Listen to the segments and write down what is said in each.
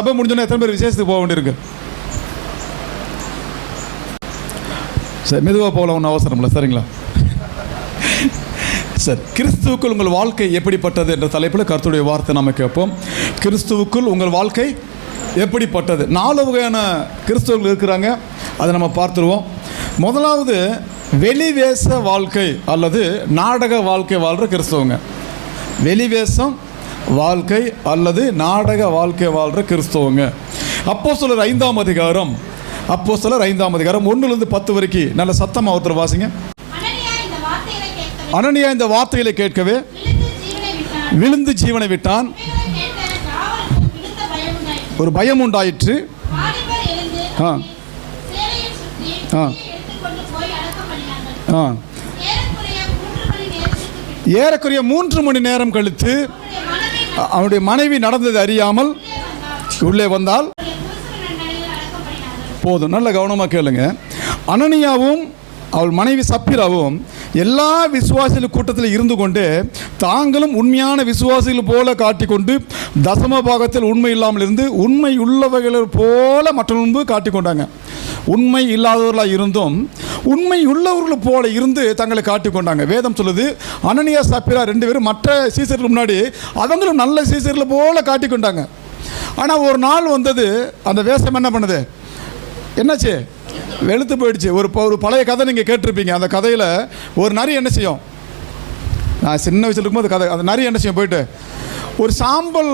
சபை முடிஞ்சோன்னா எத்தனை பேர் விசேஷத்துக்கு போக வேண்டியிருக்கு? சரி, மெதுவாக போகலாம், ஒன்றும் அவசரம் இல்லை, சரிங்களா? சரி, கிறிஸ்துவுக்குள் உங்கள் வாழ்க்கை எப்படிப்பட்டது என்ற தலைப்பில் கர்த்தருடைய வார்த்தை நம்ம கேட்போம். கிறிஸ்துவுக்குள் உங்கள் வாழ்க்கை எப்படிப்பட்டது? 4 வகையான கிறிஸ்துவர்கள் இருக்கிறாங்க, அதை நம்ம பார்த்துருவோம். முதலாவது வெளிவேச வாழ்க்கை அல்லது நாடக வாழ்க்கை வாழ்கிற கிறிஸ்தவங்க. வெளிவேசம் வாழ்க்கை அல்லது நாடக வாழ்க்கை வாழ்கிற கிறிஸ்தவங்க. அப்போஸ்தலர் 5ஆம் அதிகாரம், அப்போஸ்தலர் 5ஆம் அதிகாரம் 1-10 வரைக்கும் நல்ல சத்தமாக ஒருத்தர் வாசிங்க. அனனியா இந்த வார்த்தைகளை கேட்கவே விழுந்து ஜீவனை விட்டான். ஒரு பயம் உண்டாயிற்று. ஏறக்குறைய 3 மணி நேரம் கழித்து அவனுடைய மனைவி நடந்தது அறியாமல் உள்ளே வந்தால் போதும். நல்ல கவனமாக கேளுங்க. அனனியாவும் அவள் மனைவி சப்பிராவும் எல்லா விசுவாசிகள் கூட்டத்தில் இருந்து கொண்டு தாங்களும் உண்மையான விசுவாசிகள் போல காட்டிக்கொண்டு தசம பாகத்தில் உண்மை இல்லாமல் இருந்து உண்மை உள்ளவர்கள் போல மற்ற முன்பு காட்டிக்கொண்டாங்க. உண்மை இல்லாதவர்களாக இருந்தும் உண்மை உள்ளவர்கள் போல இருந்து தங்களை காட்டிக்கொண்டாங்க. வேதம் சொல்லுது, அனனியா சப்பிரா 2 பேரும் மற்ற சீசர்கள் முன்னாடி அவங்களும் நல்ல சீசர்கள் போல காட்டிக்கொண்டாங்க. ஆனால் ஒரு நாள் வந்தது, அந்த வேஷம் என்ன பண்ணுது, என்னாச்சு, வெளுத்து போயிடுச்சு. ஒரு பழைய கதை நீங்கள் கேட்டிருப்பீங்க. அந்த கதையில் ஒரு நரி என்ன செய்யும், நான் சின்ன வயசில் இருக்கும்போது கதை, அந்த நரி என்ன செய்யும், போயிட்டு ஒரு சாம்பல்,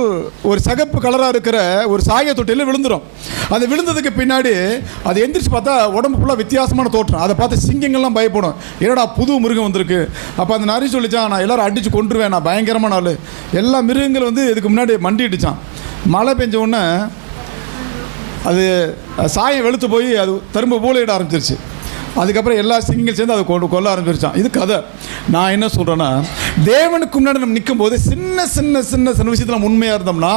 ஒரு சகப்பு கலராக இருக்கிற ஒரு சாய தொட்டியில் விழுந்துடும். அது விழுந்ததுக்கு பின்னாடி அது எந்திரிச்சு பார்த்தா உடம்பு ஃபுல்லாக வித்தியாசமான தோற்றம். அதை பார்த்து சிங்கங்கள்லாம் பயப்படும், என்னடா புது மிருகம் வந்திருக்கு. அப்போ அந்த நரி சொல்லிச்சான், நான் எல்லோரும் அடித்து கொண்டுருவேன், நான் பயங்கரமான ஆள். எல்லா மிருகங்கள் வந்து இதுக்கு முன்னாடி மண்டிட்டுச்சான். மழை பெஞ்ச உடனே அது சாயம் வெளுத்து போய் அது திரும்ப ஊழையிட ஆரம்பிச்சிருச்சு. அதுக்கப்புறம் எல்லா சிங்கங்கள் சேர்ந்து அதை கொல்ல ஆரம்பிச்சிருச்சான். இது கதை. நான் என்ன சொல்கிறேன்னா, தேவனுக்கு முன்னாடி நம்ம நிற்கும் போது சின்ன சின்ன சின்ன சின்ன விஷயத்தில் நம்ம உண்மையாக இருந்தோம்னா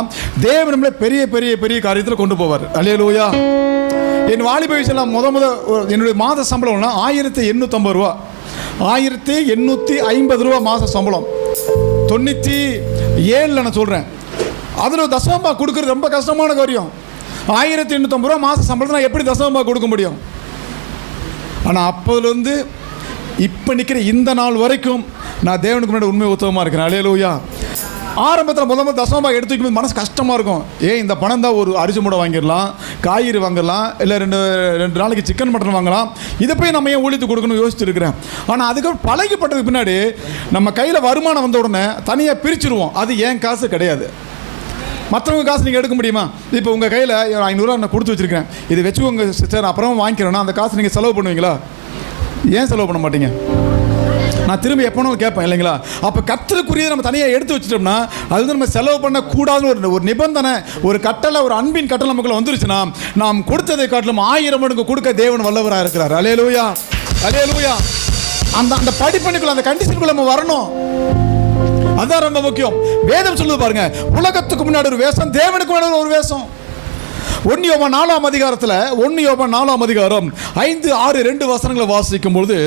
தேவன் நம்மளே பெரிய பெரிய பெரிய காரியத்தில் கொண்டு போவார். அல்லேலூயா. என் வாலிப வயசில் என்னுடைய மாத சம்பளம்னா 1850 ரூபா, 1850 ரூபா மாத சம்பளம். 97 நான் சொல்கிறேன். அதில் தசமமாக கொடுக்குறது ரொம்ப கஷ்டமான காரியம். 1850 ரூபா மாத சம்பளத்தை நான் எப்படி தசமமாக கொடுக்க முடியும்? ஆனால் அப்போதுலேருந்து இப்போ நிற்கிற இந்த நாள் வரைக்கும் நான் தேவனுக்கு முன்னாடி உண்மை உத்தவமாக இருக்கிறேன். அல்லேலூயா. ஆரம்பத்தில் முதல்ல தசமமாக எடுத்து வைக்கும்போது மனசு கஷ்டமாக இருக்கும். இந்த பணம் தான் ஒரு அரிசி மூடை வாங்கிடலாம், காய்கறி வாங்கலாம், இல்லை ரெண்டு நாளைக்கு சிக்கன் மட்டன் வாங்கலாம், இதை போய் நம்ம ஏன் ஊழியத்து கொடுக்கணும்னு யோசிச்சுருக்கிறேன். ஆனால் அதுக்கப்புறம் பழகிப்பட்டதுக்கு பின்னாடி நம்ம கையில் வருமானம் வந்த உடனே தனியாக பிரிச்சுருவோம். அது ஏன் காசு கிடையாது, மற்றவங்க காசு நீங்கள் எடுக்க முடியுமா? இப்போ உங்கள் கையில் 500 ரூபா நான் கொடுத்து வச்சுருக்கேன், இது வச்சுக்கோங்க சிஸ்டர், அப்புறம் வாங்கிக்கிறேன்னா அந்த காசு நீங்கள் செலவு பண்ணுவீங்களா? ஏன் செலவு பண்ண மாட்டீங்க? நான் திரும்பி எப்போனாலும் கேட்பேன் இல்லைங்களா? அப்போ கர்த்தருக்குரிய நம்ம தனியாக எடுத்து வச்சுட்டோம்னா அது வந்து நம்ம செலவு பண்ணக்கூடாதுன்னு ஒரு நிபந்தனை, ஒரு கட்டளை, ஒரு அன்பின் கட்டளை நமக்குள்ள வந்துருச்சுன்னா நாம் கொடுத்ததை காட்டிலும் 1000 மடங்கு கொடுக்க தேவன் வல்லவராக இருக்கிறார். அல்லேலூயா, அல்லேலூயா. அந்த படிப்பணிக்குள்ள, அந்த கண்டிஷனுக்குள்ள நம்ம வரணும். அதான் ரொம்ப முக்கியம். வேதம் சொல்லுது பாருங்க, உலகத்துக்கு முன்னாடி ஒரு வேஷம், தேவனுக்கு முன்னாடி ஒரு வேஷம். 1 யோவான் 4ஆம் அதிகாரத்தில் 1 யோவான் 4ஆம் அதிகாரம் 5, 6, 2 வசனங்களை வாசிக்கும் பொழுது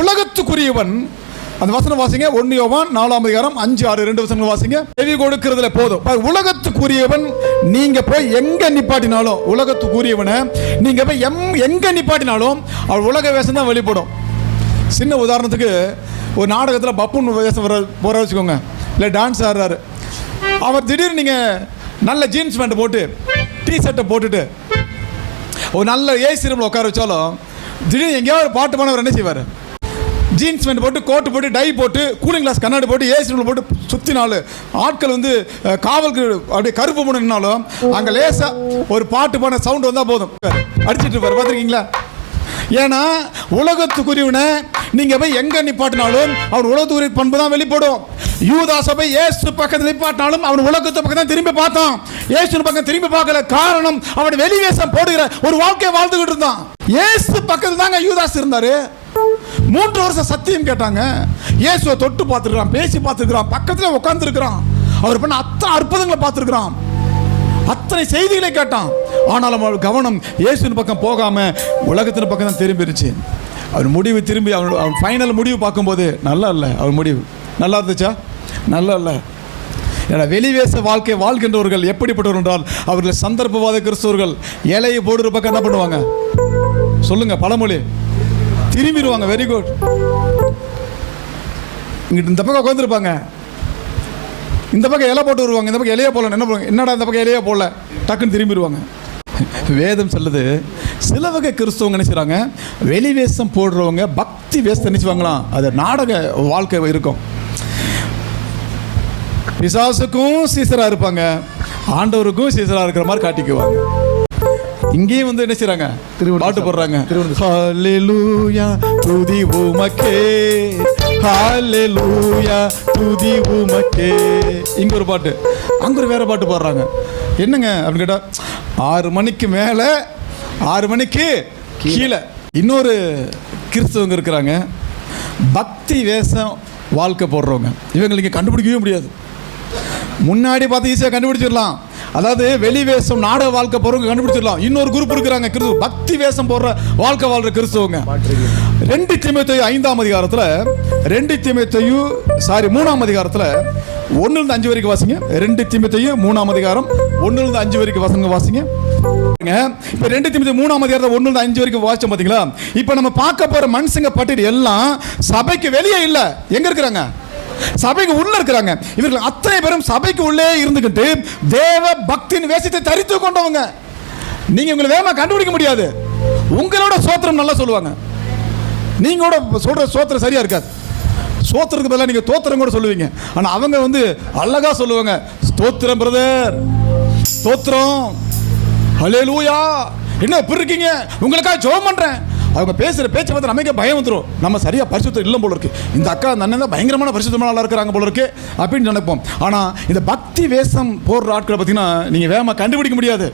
உலகத்துக்குரியவன், அந்த வசனம் வாசிங்க. 1 யோவான் 4ஆம் அதிகாரம் 5, 6, 2 வசனங்கள் வாசிங்க. செவி கொடுக்கிறதுல போதும். உலகத்துக்குரியவன் நீங்க போய் எங்க நிப்பாட்டினாலும், உலகத்துக்குரியவனை நீங்க போய் எங்க நிப்பாட்டினாலும் அவர் உலக வேஷம் தான் வெளிப்படும். சின்ன உதாரணத்துக்கு, ஒரு நாடகத்தில் பப்புன் வேஷம் போகிற வச்சுக்கோங்க, இல்லை டான்ஸ் ஆடுறாரு. அவர் திடீர்னு நீங்கள் நல்ல ஜீன்ஸ் பேண்ட் போட்டு டிஷர்ட்டை போட்டுட்டு ஒரு நல்ல ஏசி ரூமில் உட்கார வச்சாலும் திடீர்னு எங்கேயாவது பாட்டு பானவர் என்ன செய்வார்? ஜீன்ஸ் பேண்ட் போட்டு, கோட்டு போட்டு, டை போட்டு, கூலிங் கிளாஸ் கண்ணாடி போட்டு, ஏசி ரூமில் போட்டு சுற்றினாலும் ஆட்கள் வந்து காவலுக்கு அப்படியே கருப்பு பண்ணினாலும் அங்கே லேசாக ஒரு பாட்டு பான சவுண்டு வந்தால் போதும், அடிச்சிட்டு இருப்பார். பார்த்துருக்கீங்களா? ஏன்னா உலகத்துக்குரியவனை நீங்க போய் எங்க நிப்பாட்டினாலும் அவன் உலகத்துக்குரிய பண்பு தான் வெளிப்படும். யூதாசை போய் இயேசு பக்கத்தில் நிப்பாட்டினாலும் அவன் உலகத்து பக்கம் தான் திரும்பி பார்த்தான், இயேசு பக்கம் திரும்பி பார்க்கல. காரணம், அவன் வெளிவேஷம் போடுகிற ஒரு வாழ்க்கையை வாழ்ந்துகிட்டு இருந்தான். இயேசு பக்கத்தில் தாங்க யூதாஸ் இருந்தாரு. 3 வருஷம் சத்தியம் கேட்டாங்க. இயேசுவை தொட்டு பார்த்துருக்கிறான், பேசி பார்த்துருக்கிறான், பக்கத்தில் உட்கார்ந்து இருக்கிறான், அவர் பண்ண அத்தனை அற்புதங்களை பார்த்துருக்கிறான், அத்தனை செய்திகளை கேட்டான். ஆனாலும் அவள் கவனம் இயேசுவின் பக்கம் போகாம உலகத்தின் பக்கம் தான் திரும்பிடுச்சு. அவர் முடிவு திரும்பி அவன் ஃபைனல் முடிவு பார்க்கும்போது நல்லா இல்லை. அவர் முடிவு நல்லா இருந்துச்சா? நல்லா இல்லை. வெளிவேச வாழ்க்கை வாழ்கின்றவர்கள் எப்படிப்பட்டவர்கள் என்றால் அவர்கள் சந்தர்ப்பவாத கிறிஸ்தவர்கள். இலையை போடுற பக்கம் என்ன பண்ணுவாங்க சொல்லுங்க, பழமொழி, திரும்பிடுவாங்க. Very good. இங்கிட்டு இந்த பக்கம் உட்காந்துருப்பாங்க, இந்த பக்கம் இலை போட்டு வருவாங்க, இந்த பக்கம் இலையே போடல. என்ன பண்ணுவாங்க, என்னடா இந்த பக்கம் இலையே போடல, டக்குன்னு திரும்பிடுவாங்க. வேதம் சொல்லுது, சில வகை கிறிஸ்தவங்க என்ன செய்றாங்க, வெளிவேஷம் போடுறவங்க பக்தி வேஷத்தை நினைச்சுவாங்களாம். அது நாடக வாழ்க்கை இருக்கும். பிசாசுக்கும் சீசரா இருப்பாங்க, ஆண்டவருக்கும் சீசரா இருக்கிற மாதிரி காட்டிக்குவாங்க. இங்கேயும் வந்து என்ன செய்றாங்க, பாட்டு போடுறாங்க. ஹல்லேலூயா துதி உமக்கே, ஹல்லேலூயா துதி உமக்கே. இங்க ஒரு பாட்டு, அங்க ஒரு வேற பாட்டு பாடுறாங்க. என்னங்க அப்படின்னு கேட்டா, 6 மணிக்கு மேலே 6 மணிக்கு கீழே இன்னொரு கிறிஸ்தவங்க இருக்கிறாங்க, பக்தி வேஷம் வாழ்க்கை போடுறவங்க. இவங்களுக்கு கண்டுபிடிக்கவே முடியாது. முன்னாடி பார்த்து ஈஸியாக கண்டுபிடிச்சிடலாம். அதாவது வெளி வேஷம் நாடக வாழ்க்கை போறவங்க கண்டுபிடிச்சிடலாம். இன்னொரு குரூப் இருக்கிறாங்க கிறிஸ்துவ பக்தி வேஷம் போடுற வாழ்க்கை வாழ்ற கிறிஸ்துவங்க. 2 தீமோத்தேயு 5ஆம் அதிகாரத்தில் 3ஆம் அதிகாரத்தில் 1-5 வரைக்கும் வாசிங்க. 2 தீமோத்தேயு 3ஆம் அதிகாரம் 1-5 வரைக்கும் வசனங்க வாசிங்க. இப்ப 2 தீமோத்தேயு 3ஆம் அதிகாரத்தை 1-5 வரைக்கும் வாசிச்சோம் பாத்தீங்களா. இப்ப நம்ம பார்க்க போற மனுஷங்க பட்டியல் எல்லாம் சபைக்கு வெளியே இல்ல, எங்க இருக்கிறாங்க, சபைக்கு உள்ள இருக்கிறாங்க. இவர்கள் அத்தனை பேரும் சபைக்கு உள்ளே இருந்துகிட்டு தேவ பக்தியின் வேஷத்தை தரித்து கொண்டவங்க. நீங்க உங்களை வேகமா கண்டுபிடிக்க முடியாது. உங்களோட சோத்திரம் நல்லா சொல்லுவாங்க, நீங்களோட சொல்ற சோத்திரம் சரியா இருக்காது. சோத்திரத்துக்கு பதிலாக நீங்க தோத்திரம் கூட சொல்லுவீங்க. ஆனா அவங்க வந்து அழகா சொல்லுவாங்க, ஸ்தோத்திரம் பிரதர், ஸ்தோத்திரம், ஹல்லேலூயா, என்ன எப்படி இருக்கீங்க, உங்களுக்காக ஜெபம் பண்றேன். அவங்க பேசுகிற பேச்சை பார்த்து நமக்கே பயம் வந்துடும். நம்ம சரியாக பரிசுத்தம் இல்லை போல இருக்கு, இந்த அக்கா அந்த அண்ணன் தான் பயங்கரமான பரிசுத்தமான ஆளாக இருக்கிறாங்க போல இருக்கு அப்படின்னு நினைப்போம். ஆனால் இந்த பக்தி வேஷம் போடுற ஆட்களை பார்த்தீங்கன்னா நீங்கள் வேகமாக கண்டுபிடிக்க முடியாது.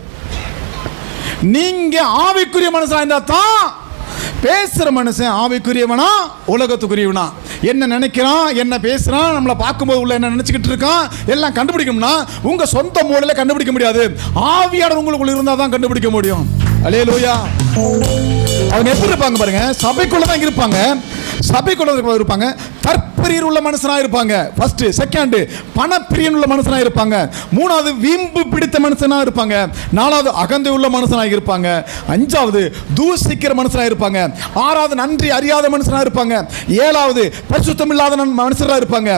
நீங்கள் ஆவிக்குரிய மனுஷனாக இருந்தால் தான் பேசுகிற மனுஷன் ஆவிக்குரியவனா உலகத்துக்குரியவனா, என்ன நினைக்கிறான், என்ன பேசுகிறான், நம்மளை பார்க்கும்போது உள்ள என்ன நினச்சிக்கிட்டு இருக்கான் எல்லாம் கண்டுபிடிக்கணும்னா உங்கள் சொந்த மூலையில் கண்டுபிடிக்க முடியாது. ஆவியாளர் உங்களுக்குள்ள இருந்தால் தான் கண்டுபிடிக்க முடியும். அல்லேலூயா. அவங்க எப்படி இருப்பாங்க பாருங்க, சபைக்குள்ள தான் இருப்பாங்க. சபைக்குள்ள இருப்பாங்க, தற்பிரியர் உள்ள மனுஷனா இருப்பாங்க. ஃபர்ஸ்ட், செகண்ட், பணப்பிரியன் உள்ள மனுஷனா இருப்பாங்க. 3வது, வீம்பு பிடித்த மனுஷனா இருப்பாங்க. 4வது, அகந்தை உள்ள மனுஷனா இருப்பாங்க. 5வது, தூசிக்கிற மனுஷனா இருப்பாங்க. 6வது, நன்றி அறியாத மனுஷனா இருப்பாங்க. 7வது, பரிசுத்தம் இல்லாத மனுஷனா இருப்பாங்க.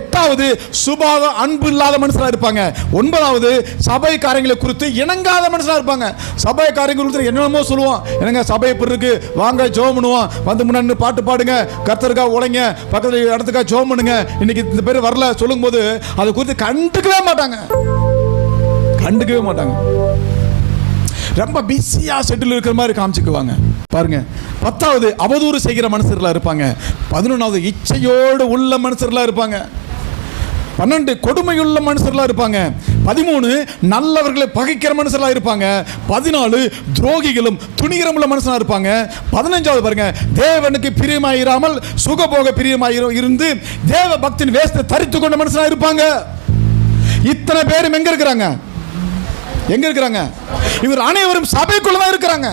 8வது, சுபாவ அன்பு இல்லாத மனுஷனா இருப்பாங்க. 9வது, சபை காரியங்களை குறித்து இணங்காத மனுஷனா இருப்பாங்க. சபை காரியங்கள் குறித்து என்னென்னமோ சொல்லுவான், என்னங்க சபை எப்படி இருக்கு, வாங்க ஜெபம் பண்ணுவோம், வந்து முன்னாடி பாட்டு பாடுங்க, கர்த்தருக்கா உழைங்க, பக்கத்துல இடத்துக்கா ஜெபம் பண்ணுங்க, இன்னைக்கு இந்த பேர் வரல சொல்லும் போது அதை குறித்து கண்டுக்கவே மாட்டாங்க. ரொம்ப பிஸியா ஷெட்யூல் இருக்கிற மாதிரி காமிச்சுக்குவாங்க பாருங்க. 10வது, அவதூறு செய்கிற மனுஷர்களா இருப்பாங்க. 11வது, இச்சையோடு உள்ள மனுஷர்களா இருப்பாங்க. 12, கொடுமையுள்ள மனுஷர்களா இருப்பாங்க. 13, நல்லவர்களை பகைக்கிற மனுஷர்களா இருப்பாங்க. 14, துரோகிகளும் துணிகரமுள்ள மனுஷனா இருப்பாங்க. 15வது பாருங்க, தேவனுக்கு பிரியமாயிராமல் சுகபோக பிரியமாயிருந்து தேவ பக்தியின் வேஷத்தை தரித்து கொண்ட மனுஷனா இருப்பாங்க. இத்தனை பேரும் எங்க இருக்கிறாங்க? இவர் அனைவரும் சபைக்குள்ளதான் இருக்கிறாங்க.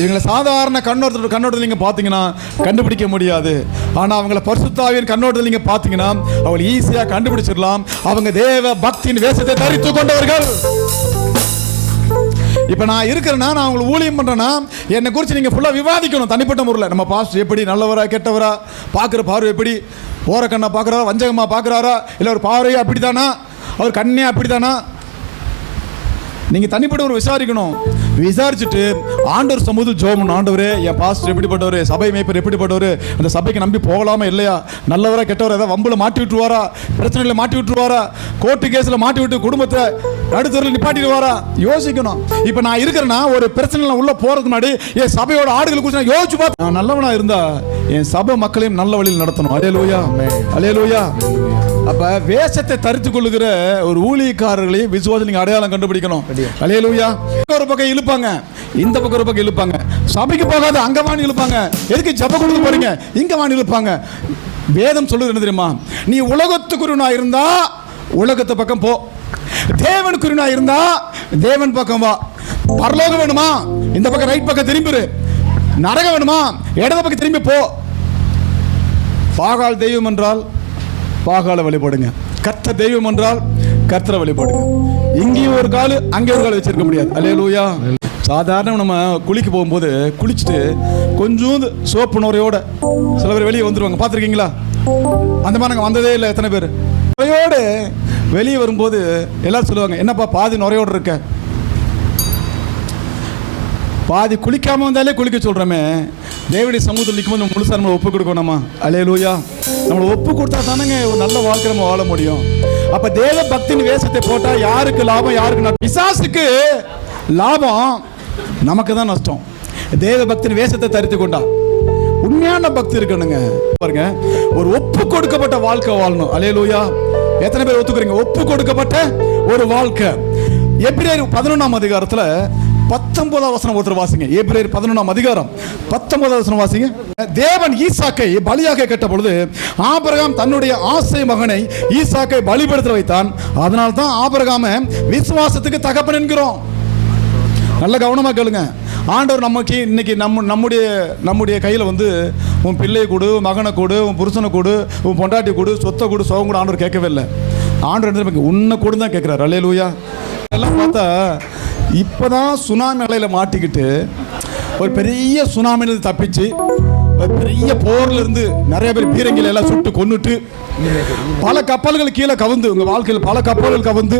இவங்களை சாதாரண கண்ணோட்டத்தில் நீங்க பாத்தீங்கன்னா கண்டுபிடிக்க முடியாது. ஆனா அவங்களை பரிசுத்தாவின் கண்ணோட்டத்தில் நீங்க பாத்தீங்கன்னா அவங்களை ஈஸியா கண்டுபிடிச்சிடலாம். அவங்க தேவ பக்தியின் வேஷத்தை தரித்து கொண்டவர்கள். இப்ப நான் இருக்கிறேன்னா, நான் உங்களுக்கு ஊழியம் பண்றேன்னா, என்னை குறித்து நீங்க ஃபுல்லா விவாதிக்கணும். தனிப்பட்ட முறையில் நம்ம பாஸ்டர் எப்படி, நல்லவரா கெட்டவரா, பார்க்குற பார்வை எப்படி, ஓர கண்ணா பார்க்குறாரா, வஞ்சகமா பார்க்குறாரா, இல்லை ஒரு பார்வையா அப்படித்தானா, அவர் கண்ணே அப்படித்தானா, நீங்க தனிப்பட்ட ஒரு விசாரிக்கணும். விசாரிச்சுட்டு ஆண்டவர் சமூகத்தில் ஜெபம், ஆண்டவரே என் பாஸ்டர் எப்படிப்பட்டவர், சபை மேய்ப்பர் எப்படிப்பட்டவர், அந்த சபைக்கு நம்பி போகலாமா இல்லையா, நல்லவரா கெட்டவரா, ஏதாவது வம்புல மாட்டி விட்டுருவாரா, பிரச்சனைகளை மாட்டி விட்டுருவாரா, கோர்ட்டு கேஸில் மாட்டி விட்டு குடும்பத்தை நடுத்தரில் நிப்பாட்டிடுவாரா, யோசிக்கணும். இப்போ நான் இருக்கிறேன்னா ஒரு பிரச்சனை உள்ள போறதுக்கு முன்னாடி என் சபையோட ஆடுகளை குறித்து நான் யோசிச்சு பார்த்து, நான் நல்லவனா இருந்தா என் சபை மக்களையும் நல்ல வழியில் நடத்தணும். அல்லேலூயா, அல்லேலூயா. அப்ப வேஷத்தை தரித்து கொள்ளுகிற ஒரு ஊழியக்காரர்களையும் விசுவாசம் நீங்க அடையாளம் கண்டுபிடிக்கணும். அல்லேலூயா. ஒரு பக்கம் இழுப்பாங்க, இந்த பக்கம் ஒரு பக்கம் இழுப்பாங்க. சபைக்கு போகாத அங்க வாணி இழுப்பாங்க, எதுக்கு ஜெப கொடுத்து போறீங்க இங்க வாணி இழுப்பாங்க. வேதம் சொல்லுது என்ன தெரியுமா, நீ உலகத்துக்குரியவனா இருந்தா உலகத்து பக்கம் போ, தேவனுக்குரியவனா இருந்தா தேவன் பக்கம் வா. பரலோகம் வேணுமா, இந்த பக்கம் ரைட் பக்கம் திரும்பிரு. நரகம் வேணுமா, இடது பக்கம் திரும்பி போ. பாகால் தெய்வம் என்றால் பாகால வழிபடுங்க. கர்த்தர் தெய்வம் என்றால் கர்த்தரை வழிபாடுங்க. இங்கேயும் ஒரு கால் அங்கே ஒரு கால் வச்சிருக்க முடியாது. அல்லேலூயா. சாதாரண நம்ம குளிக்க போகும்போது குளிச்சுட்டு கொஞ்சோண்டு சோப்பு நுரையோட சில பேர் வெளியே வந்துடுவாங்க, பார்த்துருக்கீங்களா? அந்த மாதிரி நாங்கள் வந்ததே இல்லை. எத்தனை பேர் நுரையோடு வெளியே வரும்போது எல்லாரும் சொல்லுவாங்க, என்னப்பா பாதி நுரையோடு இருக்க? பாதி குளிக்காமல் வந்தாலே குளிக்க சொல்கிறோமே. தேவனுடைய சமூகத்தில் நிற்கும்போது நம்ம முழுசாக நம்மளை ஒப்பு கொடுக்கணுமா? அல்லேலூயா. நம்மளை ஒப்பு கொடுத்தா தானேங்க ஒரு நல்ல வாழ்க்கை நம்ம வாழ முடியும். அப்போ தேவ பக்தியின் வேஷத்தை போட்டால் யாருக்கு லாபம், யாருக்கு பிசாசுக்கு லாபம், நமக்கு தான் நஷ்டம். தேவ பக்தியின் வேஷத்தை தரித்து கொண்டா உண்மையான பக்தி இருக்கணுங்க. பாருங்க, ஒரு ஒப்பு கொடுக்கப்பட்ட வாழ்க்கை வாழணும். அல்லேலூயா. எத்தனை பேர் ஒத்துக்கிறீங்க? ஒப்பு கொடுக்கப்பட்ட ஒரு வாழ்க்கை. எபிரேயர் 11ஆம் அதிகாரத்தில் 19ஆம் வசனம் ஒருத்தர் வாசிங்க. எபிரேயர் 11ஆம் அதிகாரம் 19ஆம் வசனம் வாசிங்க. தேவன் ஈசாக்கை பலியாக கேட்ட பொழுது ஆபிரகாம் தன்னுடைய ஆசை மகனை ஈசாக்கை பலிபடுத்த வைத்தான். அதனால தான் ஆபிரகாமை விசுவாசத்துக்கு தகப்பன் என்கிறோம். நல்ல கவனமாக கேளுங்க. ஆண்டவர் நமக்கு இன்னைக்கு நம்முடைய கையில் வந்து உன் பிள்ளையை கொடு, மகனை கொடு, உன் புருஷனை கொடு, உன் பொண்டாட்டி கொடு, சொத்தை கொடு, சோகம் கொடு ஆண்டவர் கேட்கவே இல்லை. ஆண்டவர் உன்னை கொடு தான் கேட்குறாரு. அல்லேலூயா. எல்லாம் பார்த்தா இப்போ தான் சுனாமி அலையில் மாட்டிக்கிட்டு ஒரு பெரிய சுனாமியிலிருந்து தப்பிச்சு ஒரு பெரிய போர்ல இருந்து நிறைய பேர் பீரங்கில எல்லாம் சுட்டு கொன்னுட்டு பல கப்பல்கள் கீழே கவுந்து, உங்க வாழ்க்கையில் பல கப்பல்கள் கவுந்து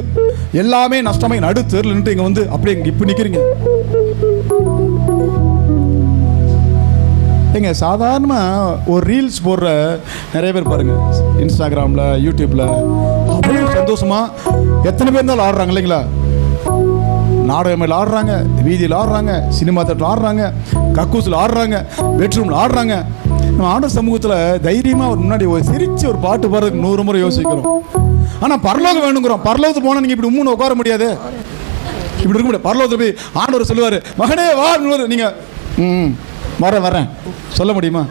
எல்லாமே நஷ்டமாய் நடு தெருல நின்று இங்க வந்து அப்படியே இப்ப நிக்கிறீங்க. ஏங்க சாதாரணமா ஒரு ரீல்ஸ் போடுற நிறைய பேர் பாருங்க, இன்ஸ்டாகிராம்ல, யூடியூப்ல அப்படியே சந்தோஷமா எத்தனை பேர் இருந்தாலும் ஆடுறாங்க இல்லைங்களா? நாடகமையில் ஆடுறாங்க, வீதியில் ஆடுறாங்க, சினிமா தேட்டரில் ஆடுறாங்க, கக்கூசில் ஆடுறாங்க, பெட்ரூமில் ஆடுறாங்க. நம்ம ஆண்டவர் சமூகத்தில் தைரியமாக ஒரு முன்னாடி ஒரு சிரிச்சு ஒரு பாட்டு பாடுறதுக்கு 100 முறை யோசிக்கிறோம். ஆனால் பரலோகம் வேணுங்கிறோம். பரலோகத்துக்கு போனால் நீங்கள் இப்படி மூணு உட்கார முடியாது, இப்படி இருக்க முடியாது. பரலோகத்தில் போய் ஆண்டவர் சொல்லுவார், மகனே வா, நீங்கள் வரேன் சொல்ல முடியுமா?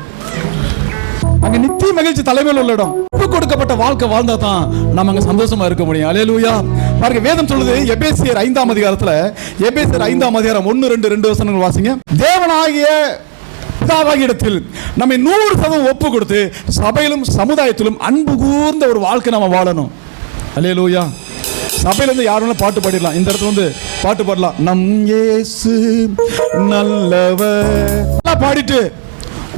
அங்க நித்திய மகிழ்ச்சி தலைமையில் உள்ள இடம். ஒப்பு கொடுக்கப்பட்ட வாழ்க்கை வாழ்ந்தா தான் நம்ம அங்க சந்தோஷமா இருக்க முடியும். அல்லேலூயா. பாருங்க, வேதம் சொல்லுது எபேசியர் 5ஆம் அதிகாரத்துல, எபேசியர் 5ஆம் அதிகாரம் 1-2 வசனங்கள் வாசிங்க. தேவனாகிய பிதாவாகிய இடத்தில் நம்மை 100% ஒப்பு கொடுத்து சபையிலும் சமுதாயத்திலும் அன்பு கூர்ந்த ஒரு வாழ்க்கை நம்ம வாழணும். அல்லேலூயா. சபையில இருந்து யாரும் பாட்டு பாடிடலாம், இந்த இடத்துல வந்து பாட்டு பாடலாம். நம் இயேசு நல்லவர் பாடிட்டு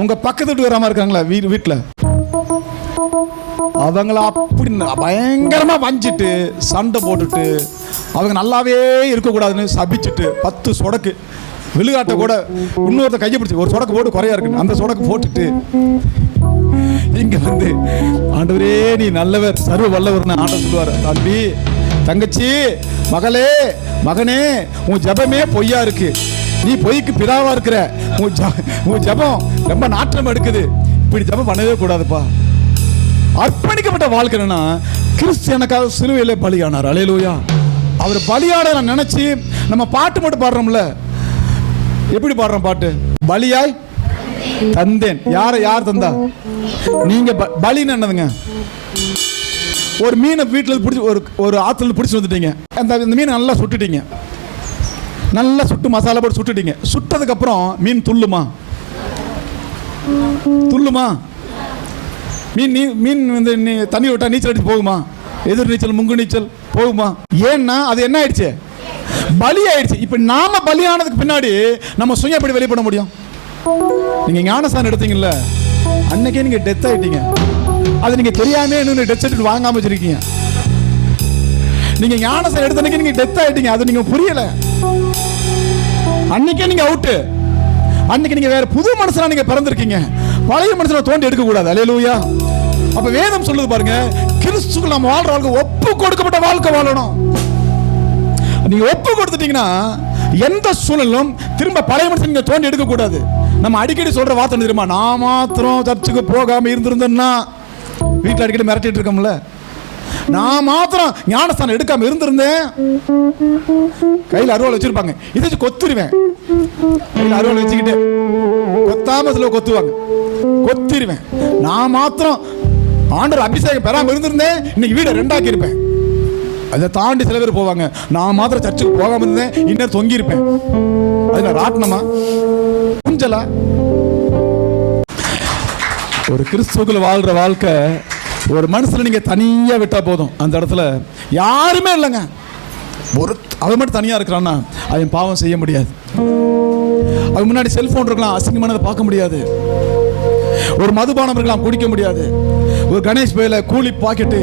உங்க பக்கத்து வீட்டுக்காரமா இருக்காங்களா வீட்டுல, அவங்கள அப்படி பயங்கரமா வஞ்சிட்டு சண்டை போட்டுட்டு அவங்க நல்லாவே இருக்கக்கூடாதுன்னு சபிச்சுட்டு 10 சொடக்கு விழுகாட்ட கூட இன்னொருத்த கையை பிடிச்சி ஒரு சொடக்கு போட்டு குறையா இருக்கு அந்த சொடக்கு போட்டுட்டு இங்க வந்து ஆண்டவரே நீ நல்லவர் சர்வ வல்லவர்னு ஆண்டவர் சொல்லுவார். தம்பி, தங்கச்சி, மகளே, மகனே, உன் ஜபமே பொய்யா இருக்கு, நீ பொய்க்கு பிதாவா இருக்கிற, உன் ஜபம் ரொம்ப நாற்றம் எடுக்குது, இப்படி ஜபம் பண்ணவே கூடாதுப்பா. அர்ப்பணிக்கப்பட்ட வாழ்க்கை என்னன்னா, கிறிஸ்து எனக்காக சிலுவையிலே பலியானார். அல்லேலூயா. அவர் பலியாட நான் நினைச்சு நம்ம பாட்டு மட்டும் பாடுறோம்ல, எப்படி பாடுறோம் பாட்டு? பலியாய் தந்தேன். யார் தந்தா? நீங்க. பலின்னு என்னதுங்க? ஒரு மீனை வீட்டில் பிடிச்சி ஒரு ஆத்துல பிடிச்சி வந்துட்டீங்க, அந்த மீனை நல்லா சுட்டுட்டீங்க, நல்லா சுட்டு மசாலா போட்டு சுட்டுட்டீங்க. சுட்டதுக்கு அப்புறம் மீன் துள்ளுமா? மீன் வந்து தண்ணி விட்டா நீச்சல் அடிச்சு போகுமா? எதிர் நீச்சல், முங்கு நீச்சல் போகுமா? ஏன்னா அது என்ன ஆயிடுச்சு? பலி ஆயிடுச்சு. இப்ப நாம பலியானதுக்கு பின்னாடி நம்ம சுயம் எப்படி வெளிப்பட முடியும்? நீங்க ஞானஸ்தானம் எடுத்தீங்கல்ல, அன்னைக்கே நீங்க டெத் ஆயிட்டீங்க. அது நீங்க தெரியாம இன்னும் டெத் சர்டிஃபிகேட் வாங்காம வச்சிருக்கீங்க. நீங்க ஞானஸ்தானம் எடுத்த அன்னைக்கு நீங்க டெத் ஆயிட்டீங்க, அது நீங்க புரியல. அன்னைக்கே நீங்க அவுட்டு. அன்னைக்கு நீங்க வேற புது மனுஷனா நீங்க பிறந்திருக்கீங்க, பழைய மனுஷனை தோண்டி எடுக்க கூடாது. அல்லேலூயா. அப்ப வேதம் சொல்லுது பாருங்க, கிறிஸ்துவுக்குள் நம்ம வாழ்ற வாழ்க்கை ஒப்பு கொடுக்கப்பட்ட வாழ்க்கை வாழணும். நீங்க ஒப்பு கொடுத்துட்டீங்கன்னா எந்த சூழலும் திரும்ப பழைய மனுஷன் நீங்க தோண்டி எடுக்க கூடாது. நம்ம அடிக்கடி சொல்ற வார்த்தை தெரியுமா? நான் மாத்திரம் சர்ச்சுக்கு போகாம இருந்திருந்தேன்னா, வீட்டில் அடிக்கடி மிரட்டிட்டு இருக்கோம்ல, நான் மாத்திரம் ஞானஸ்தானம் எடுக்காம இருந்திருந்தேன், கையில் அருவாள் வச்சிருப்பாங்க, இதை வச்சு கொத்திருவேன். கையில் அருவாள் வச்சுக்கிட்டு கொத்தாம சில கொத்துவாங்க, கொத்திருவேன். நான் மாத்திரம் ஆண்டவர் அபிஷேகம் பெறாம இருந்திருந்தேன், இன்னைக்கு வீடை 2ஆக்கி இருப்பேன். அதை தாண்டி சில பேர் போவாங்க, நான் மாத்திரம் சர்ச்சுக்கு போகாம இருந்தேன், இன்னும் தொங்கி இருப்பேன். அதுல ராட்டனமா குஞ்சலா? ஒரு கிறிஸ்துவுக்குள்ள வாழ்ற வாழ்க்கை ஒரு மனுஷனை நீங்கள் தனியாக விட்டால் போதும், அந்த இடத்துல யாருமே இல்லைங்க. அவன் மட்டும் தனியாக இருக்கிறான்னா அவன் பாவம் செய்ய முடியாது. அவன் முன்னாடி செல்ஃபோன் இருக்கலாம், அசிங்கமானதை பார்க்க முடியாது. ஒரு மதுபானம் இருக்கலாம், குடிக்க முடியாது. ஒரு கணேஷ் பையில கூலி பாக்கெட்டு,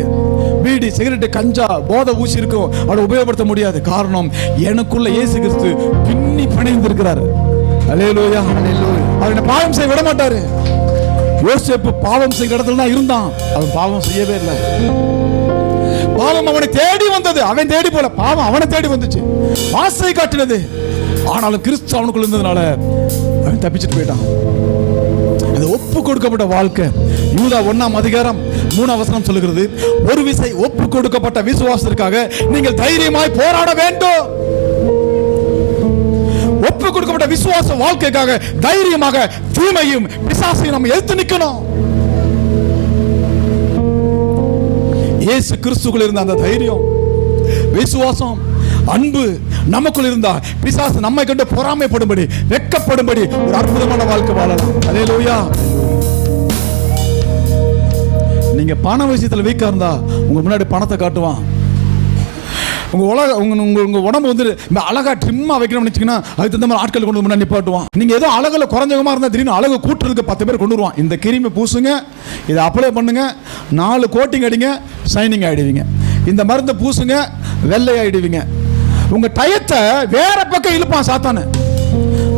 பீடி, சிகரெட்டு, கஞ்சா, போதை ஊசி இருக்கும், அதை உபயோகப்படுத்த முடியாது. காரணம், எனக்குள்ள இயேசு கிறிஸ்து பின்னி பிணைந்து இருக்கிறாரு. அல்லேலூயா, அல்லேலூயா. அவனை பாவம் செய்ய விட மாட்டாரு. யோசேப்பு பாவம் செய்கிற இடத்துல தான் இருந்தான், அவன் பாவம் செய்யவே இல்லை. பாவம் அவனை தேடி வந்தது, அவன் தேடி போல, பாவம் அவனை தேடி வந்துச்சு, ஆசை காட்டினது. ஆனாலும் கிறிஸ்து அவனுக்குள்ள இருந்ததுனால அவன் தப்பிச்சுட்டு போயிட்டான். அது ஒப்பு கொடுக்கப்பட்ட வாழ்க்கை. யூதா 1:3 சொல்லுகிறது, ஒரு விசை ஒப்பு கொடுக்கப்பட்ட விசுவாசத்திற்காக நீங்கள் தைரியமாய் போராட வேண்டும். ஒப்பு கொடுக்கப்பட்ட விசுவாச வாழ்க்கைக்காக தைரியமாக தீமையும் பிசாசையும் நம்ம எதிர்த்து நிற்கணும். இயேசு கிறிஸ்துக்குள் இருந்த அந்த தைரியம், விசுவாசம், அன்பு நமக்குள் இருந்தா பிசாசு நம்மை கண்டு பொறாமைப்படும்படி, வெட்கப்படும்படி ஒரு அற்புதமான வாழ்க்கை வாழலாம். அல்லேலூயா. நீங்க பண விஷயத்துல வீக்கா இருந்தா உங்க முன்னாடி பணத்தை காட்டுவான். உங்க உடம்பு வந்து அழகா ட்ரிம்மா வைக்கணும்னு வச்சுக்கன்னா அதுக்கு தகுந்த மாதிரி ஆட்கள் கொண்டு முன்னாடி நிப்பாட்டுவான். நீங்க ஏதோ அழகுல குறைஞ்சவமா இருந்தா திடீர்னு அழகு கூட்டுறதுக்கு 10 பேர் கொண்டு வருவான். இந்த கிரீமை பூசுங்க, இதை அப்ளை பண்ணுங்க, 4 கோட்டிங் அடிங்க, ஷைனிங் ஆயிடுவீங்க. இந்த மருந்தை பூசுங்க, வெள்ளை ஆயிடுவீங்க. உங்க டயத்தை வேற பக்கம் இழுப்பான் சாத்தானு.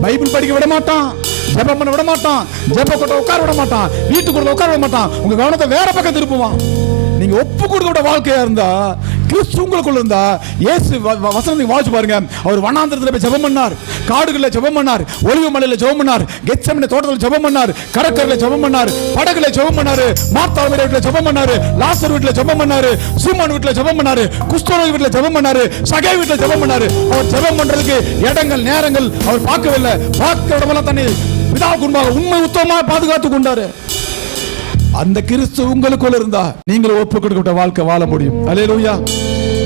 பைபிள் படிக்க விட மாட்டான், ஜெபம் பண்ண விட மாட்டான், ஜெப கொட்ட உட்கார விட மாட்டான், வீட்டுக்குள்ள உட்கார விட மாட்டான். உங்க கவனத்தை வேற பக்கம் திருப்புவான். நீங்க ஒப்பு கொடுக்கப்பட்ட வாழ்க்கையா இருந்தா, கிறிஸ்து உங்களுக்குள்ள இருந்தா, இயேசு வசனத்தை வாசிச்சு பாருங்க. அவர் வனாந்திரத்துல போய் ஜெபம் பண்ணார், காடுகளில் ஜெபம் பண்ணார், ஒலிவ மலையில ஜெபம் பண்ணார், கெத்செமனே தோட்டத்தில் ஜெபம் பண்ணார், கடற்கரையில ஜெபம் பண்ணார், படகுல ஜெபம் பண்ணாரு, மார்த்தா வீட்டுல ஜெபம் பண்ணாரு, லாசர் வீட்டுல ஜெபம் பண்ணாரு, சீமோன் வீட்டுல ஜெபம் பண்ணாரு, குஷ்டரோகி வீட்டுல ஜெபம் பண்ணாரு, சகை வீட்டுல ஜெபம் பண்ணாரு. அவர் ஜெபம் பண்றதுக்கு இடங்கள், நேரங்கள் அவர் பார்க்கவில்லை. பார்க்க இடமெல்லாம் தன்னை பிதாவுக்கு முன்பாக உண்மை உத்தமமாக பாதுகாத்துக் கொண்டாரு. அந்த கிறிஸ்து உங்களுக்குள்ள இருந்தா நீங்கள் ஒப்பு கொடுக்கப்பட்ட வாழ்க்கை வாழ முடியும். அல்லேலூயா.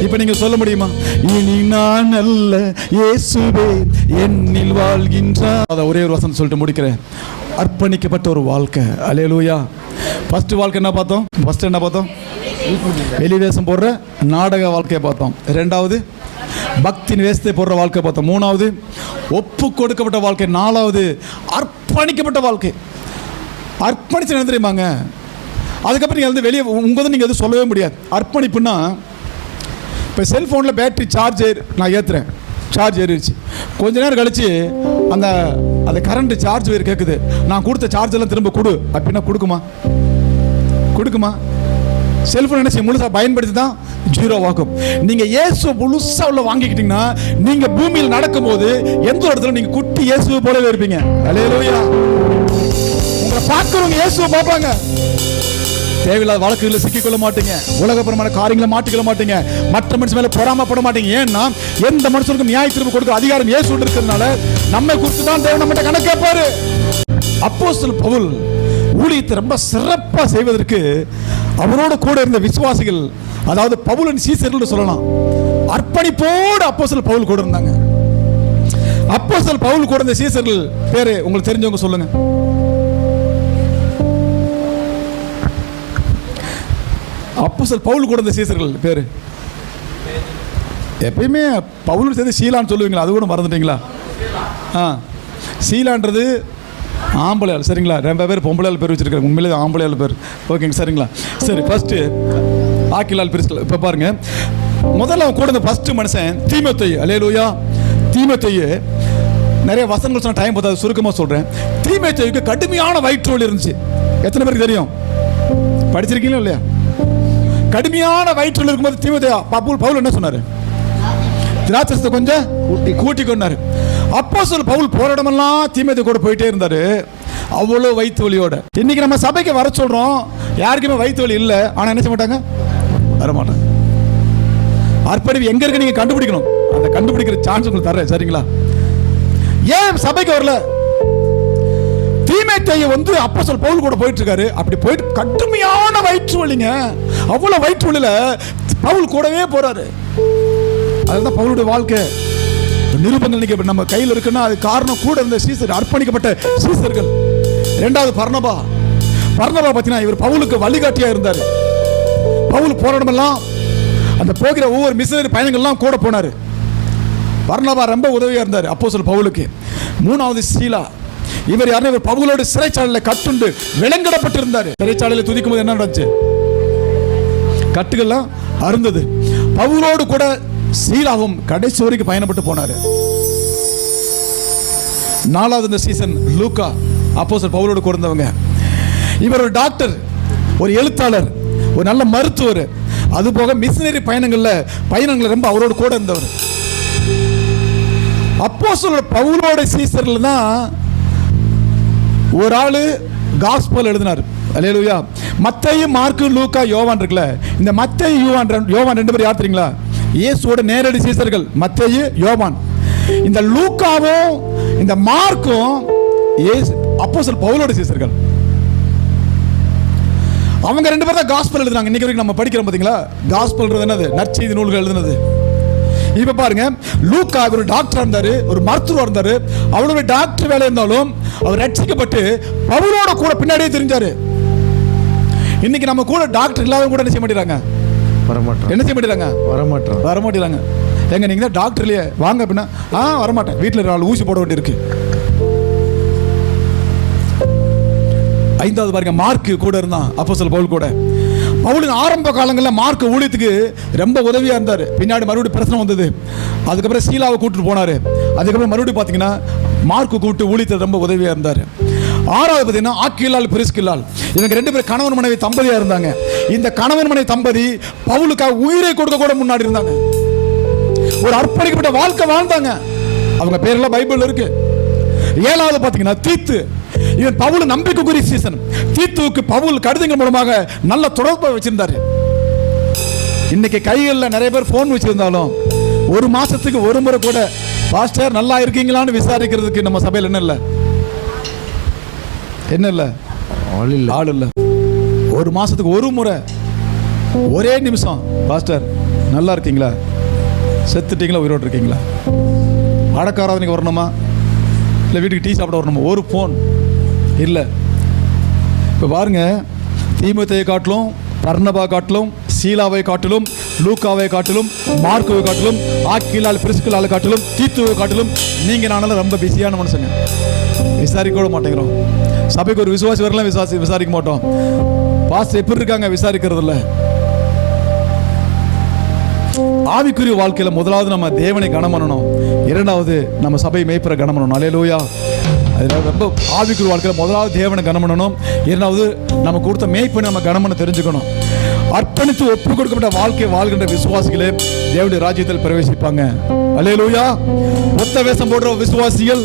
இப்ப நீங்க சொல்ல முடியுமா, இனி நான் அல்ல இயேசுவே என்னில் வாழ்கின்றார். அத ஒரே ஒரு வசனம் சொல்லிட்டு முடிக்கிறேன். அர்ப்பணிக்கப்பட்ட ஒரு வாழ்க்கை. அல்லேலூயா. ஃபர்ஸ்ட் வாழ்க்கை என்ன பார்த்தோம்? ஃபர்ஸ்ட் என்ன பார்த்தோம்? வெளிவேஷம் போடுற நாடக வாழ்க்கையை பார்த்தோம். ரெண்டாவது பக்தியின் வேஷத்தை போடுற வாழ்க்கை பார்த்தோம். மூணாவது ஒப்பு கொடுக்கப்பட்ட வாழ்க்கை. நாலாவது அர்ப்பணிக்கப்பட்ட வாழ்க்கை. அர்ப்பணிச்சு என்ன தெரியுமாங்க? அதுக்கப்புறம் நீங்கள் வந்து வெளியே நீங்கள் எதுவும் சொல்லவே முடியாது. அர்ப்பணிப்புன்னா, இப்போ செல்ஃபோனில் பேட்டரி சார்ஜ் நான் ஏற்றுறேன், சார்ஜ் ஏறிடுச்சு. கொஞ்ச நேரம் கழிச்சு அந்த கரண்ட் சார்ஜ் வேறு கேட்குது, நான் கொடுத்த சார்ஜ் எல்லாம் திரும்ப கொடு அப்படின்னா கொடுக்குமா? செல்ஃபோன் என்ன செய்ய, முழுசாக பயன்படுத்தி தான் ஜீரோ ஆகும். நீங்கள் இயேசு முழுசாக உள்ள வாங்கிக்கிட்டீங்கன்னா, நீங்கள் பூமியில் நடக்கும்போது எந்த இடத்துல நீங்கள் குட்டி இயேசுவை போலவே இருப்பீங்க. அல்லேலூயா. பார்க்கிறவங்க இயேசுவை பார்ப்பாங்க. தேவையில்லாத வழக்குகளை சிக்கிக்கொள்ள மாட்டீங்க, உலகபரமான காரியங்களை மாட்டிக்கொள்ள மாட்டீங்க, மற்ற மனுஷன் மேல பொறாமப்பட மாட்டீங்க. ஏன்னா எந்த மனுஷனுக்கும் நியாய தீர்ப்பு கொடுக்கிற அதிகாரம் இயேசு இருக்கிறதுனால நம்மை குறித்து தான் தேவன் நம்மகிட்ட கணக்கு கேட்பாரு. அப்போஸ்தலன் பவுல் ஊழியத்தை ரொம்ப சிறப்பாக செய்வதற்கு அவரோடு கூட இருந்த விசுவாசிகள், அதாவது பவுலின் சீசர்கள் சொல்லலாம், அர்ப்பணிப்போடு அப்போஸ்தலன் பவுல் கூட இருந்தாங்க. அப்போஸ்தலன் பவுல் கூட இருந்த சீசர்கள் பேரு உங்களுக்கு தெரிஞ்சவங்க சொல்லுங்க. அப்போஸ்தலன் பவுல் கூட இருந்த சீசர்கள் பேரு எப்பயுமே பவுல் சேர்ந்து சீலான்னு சொல்லுவீங்களா? அது கூட மறந்துட்டீங்களா? சீலான்றது ஆம்பளையாள், சரிங்களா? ரொம்ப பேர் பொம்பளையாள் பேர் வச்சிருக்காங்க, உண்மையிலே ஆம்பளையாள் பேர். ஓகேங்க, சரிங்களா? சரி, ஃபர்ஸ்ட் ஆக்கிலால் பிரிஸ்கல். இப்போ பாருங்க, முதல்ல அவன் கூட இந்த ஃபர்ஸ்ட் மனுஷன் தீமோத்தேயு. அல்லேலூயா. தீமோத்தேயு நிறைய வசனங்கள் சொன்ன டைம் பார்த்து சுருக்கமாக சொல்கிறேன். தீமோத்தேயுக்கு கடுமையான வயிற்று வலி இருந்துச்சு. எத்தனை பேருக்கு தெரியும்? படிச்சிருக்கீங்களா இல்லையா? கடுமையான வயிற்றில் இருக்கும்போது தீமோத்தேயு பவுல் என்ன சொன்னாரு? திராட்சை கொஞ்சம் கூட்டி கொண்டாரு. அப்போஸ்தலன் பவுல் போற இடமெல்லாம் தீமோத்தேயு கூட போயிட்டே இருந்தாரு, அவ்வளோ வயிற்று வலியோட. இன்னைக்கு நம்ம சபைக்கு வர சொல்றோம், யாருக்குமே வயிற்று வலி இல்லை, ஆனா என்ன செய்ய மாட்டாங்க? வரமாட்டாங்க. அர்ப்பணிப்பு எங்க இருக்கு நீங்க கண்டுபிடிக்கணும். அந்த கண்டுபிடிக்கிற சான்ஸ் உங்களுக்கு தர்றேன், சரிங்களா? ஏன் சபைக்கு வரல? தீமோத்தேயு வந்து அப்போஸ்தலன் பவுல் கூட போயிட்டு இருக்காரு. அப்படி போயிட்டு கடுமையான வயிற்று வலிங்க, அவ்வளவு வயிற்று வலியில பவுல் கூடவே போறாரு. அதுதான் பவுலுடைய வாழ்க்கை. நிருபங்கள் நம்ம கையில் இருக்குன்னா அது காரணம் கூட இருந்த சீசர், அர்ப்பணிக்கப்பட்ட சீசர்கள். இரண்டாவது பர்னபா பார்த்தீங்கன்னா இவர் பவுலுக்கு வழிகாட்டியா இருந்தார். பவுல் போராடமெல்லாம் அந்த போகிற ஒவ்வொரு மிஷனரி பயணங்கள்லாம் கூட போனார். பர்னபா ரொம்ப உதவியாக இருந்தார் அப்போஸ்தலர் பவுலுக்கு. மூணாவது சீலா, இவர் யாருன்னா இவர் பவுலோடு சிறைச்சாலையில் கட்டுண்டு விலங்கிடப்பட்டிருந்தார். சிறைச்சாலையில் துதிக்கும் போது என்ன நடந்துச்சு? கட்டுகள்லாம் அருந்தது. பவுலோடு கூட சீலாவும் கடைசி வரைக்கும் பயணப்பட்டு போனார். நாலாவது இந்த சீசன் லூக்கா, அப்போஸ்தலர் பவுலோடு கூட இருந்தவங்க. இவர் ஒரு டாக்டர், ஒரு எழுத்தாளர், ஒரு நல்ல மருத்துவர், அதுபோக மிஷனரி பயணங்கள் ரொம்ப அவரோடு கூட இருந்தவர். அப்போஸ்தலர் பவுலோட சீசர்ல தான் ஒரு ஆளு காஸ்பல் எழுதினார். அல்லேலூயா. மத்தேயு, மார்க்கு, லூக்கா, யோவான் இருக்குல்ல, இந்த மத்தேயு யோவான் ரெண்டு பேரும் யார் தெரியுங்களா? இயேசுவோட நேரடி சீசர்கள் மத்தேயு, யோவான். இந்த லூக்காவும் இந்த மார்க்கும் அப்போஸ்தலர் பவுலோட சீசர்கள். அவங்க ரெண்டு பேரும் தான் காஸ்பல் எழுதுனாங்க. இன்னைக்கு வரைக்கும் நம்ம படிக்கிறோம் பாத்தீங்களா? காஸ்பல் என்னது? நற்செய்தி நூல்கள் எழுதுனது. இப்ப பாருங்க, லூக்கா ஒரு டாக்டரா இருந்தாரு, ஒரு மருத்துவரா இருந்தாரு. அவருடைய டாக்டர் வேலை இருந்தாலும் அவர் ரட்சிக்கப்பட்டு பவுலோட கூட பின்னாடியே தெரிஞ்சாரு. இன்னைக்கு நம்ம கூட டாக்டர் இல்லாத கூட என்ன செய்ய மாட்டேறாங்க? என்ன செய்ய மாட்டேறாங்க? வரமாட்டேறாங்க. எங்க நீங்க தான் டாக்டர் இல்லையே, வாங்க அப்படின்னா வரமாட்டேன், வீட்டில் 4 ஊசி போட வேண்டியிருக்கு. ஐந்தாவது பாருங்க, மார்க் கூட இருந்தான் அப்போஸ்தலர் பவுல் கூட. பவுலின் ஆரம்ப காலங்களில் மார்க் ஊழியத்துக்கு ரொம்ப உதவியாக இருந்தார். பின்னாடி மறுபடியும் பிரச்சனை வந்தது. அதுக்கப்புறம் சீலாவை கூப்பிட்டு போனார். அதுக்கப்புறம் மறுபடியும் பார்த்தீங்கன்னா மார்க் கூப்பிட்டு ஊழியத்தில் ரொம்ப உதவியாக இருந்தார். ஆறாவது பார்த்தீங்கன்னா ஆக்கிலால், பிரிஸ்கில்லால், இவங்க ரெண்டு பேரும் கணவன் மனைவி தம்பதியாக இருந்தாங்க. இந்த கணவன் மனைவி தம்பதி பவுலுக்காக உயிரை கொடுக்க கூட முன்னாடி இருந்தாங்க. ஒரு அர்ப்பணிக்கப்பட்ட வாழ்க்கை வாழ்ந்தாங்க. அவங்க பேரெல்லாம் பைபிள் இருக்கு. ஏழாவது பார்த்தீங்கன்னா தீத்து, இவன் பவுல் நம்பிக்கைக்குரிய சீசன். தீத்துவுக்கு பவுல் கடிதங்கள் மூலமாக நல்ல தொடர்பை வச்சிருந்தாரு. இன்னைக்கு கைகளில் நிறைய பேர் போன் வச்சிருந்தாலும் ஒரு மாசத்துக்கு ஒரு முறை கூட பாஸ்டர் நல்லா இருக்கீங்களான்னு விசாரிக்கிறதுக்கு நம்ம சபையில் என்ன இல்லை ஆள் இல்லை. ஒரு மாசத்துக்கு ஒரு முறை, ஒரே நிமிஷம், பாஸ்டர் நல்லா இருக்கீங்களா, செத்துட்டீங்களா, உயிரோடு இருக்கீங்களா, அடக்காராதனைக்கு வரணுமா, இல்லை வீட்டுக்கு டீ சாப்பிட வரணுமா, ஒரு ஃபோன் இல்லை. இப்போ பாருங்க, தீமோத்தேயை காட்டிலும், பர்னபா காட்டிலும், சீலாவை காட்டிலும், லூக்காவை காட்டிலும், மார்க்குவை காட்டிலும், ஆக்கிலால், பிரிஸ்கில்லாலை காட்டிலும், தீத்துவை காட்டிலும் நீங்கள் நானும் ரொம்ப பிஸியான மனுஷங்க. விசாரிக்க கூட மாட்டேங்கிறோம். சபைக்கு ஒரு விசுவாசி வரலாம், விசாரிக்க மாட்டோம். பாஸ்டர் எப்படி இருக்காங்க விசாரிக்கிறது இல்லை. ஆவிக்குரிய வாழ்க்கையில முதலாவது நம்ம தேவனை கனம் பண்ணணும். இரண்டாவது நம்ம சபை மேய்ப்பரை கனம் பண்ணணும். அல்லேலூயா. அதனால ரொம்ப ஆவிக்குரிய வாழ்க்கையில முதலாவது தேவனை கனம் பண்ணணும். இரண்டாவது நம்ம கொடுத்த மேய்ப்பனை நம்ம கனம் பண்ண தெரிஞ்சுக்கணும். அர்ப்பணித்து ஒப்பு கொடுக்கப்பட்ட வாழ்க்கை வாழ்கின்ற விசுவாசிகளே தேவனுடைய ராஜ்யத்தில் பிரவேசிப்பாங்க. அல்லேலூயா. ஒத்த வேஷம் போடுற விசுவாசிகள்,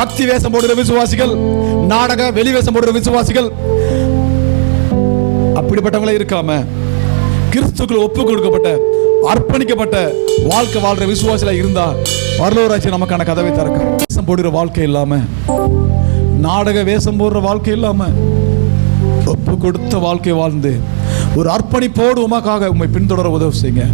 பக்தி வேஷம் போடுற விசுவாசிகள், நாடக வெளி வேஷம் போடுற விசுவாசிகள், அப்படிப்பட்டவங்களே இருக்காம கிறிஸ்துவுக்குள் ஒப்பு கொடுக்கப்பட்ட அர்ப்பணிக்கப்பட்ட வாழ்க்கை வாழ்ற விசுவாசில இருந்தா பரலோகராஜ்யம் நமக்கான கதவை திறக்கும். வேஷம் போடுற வாழ்க்கை இல்லாம, நாடக வேஷம் போடுற வாழ்க்கை இல்லாம, ஒப்பு கொடுத்த வாழ்க்கை வாழ்ந்து ஒரு அர்ப்பணிப்போடு உமக்காக உம்மை பின்தொடர உதவி செய்யுங்க.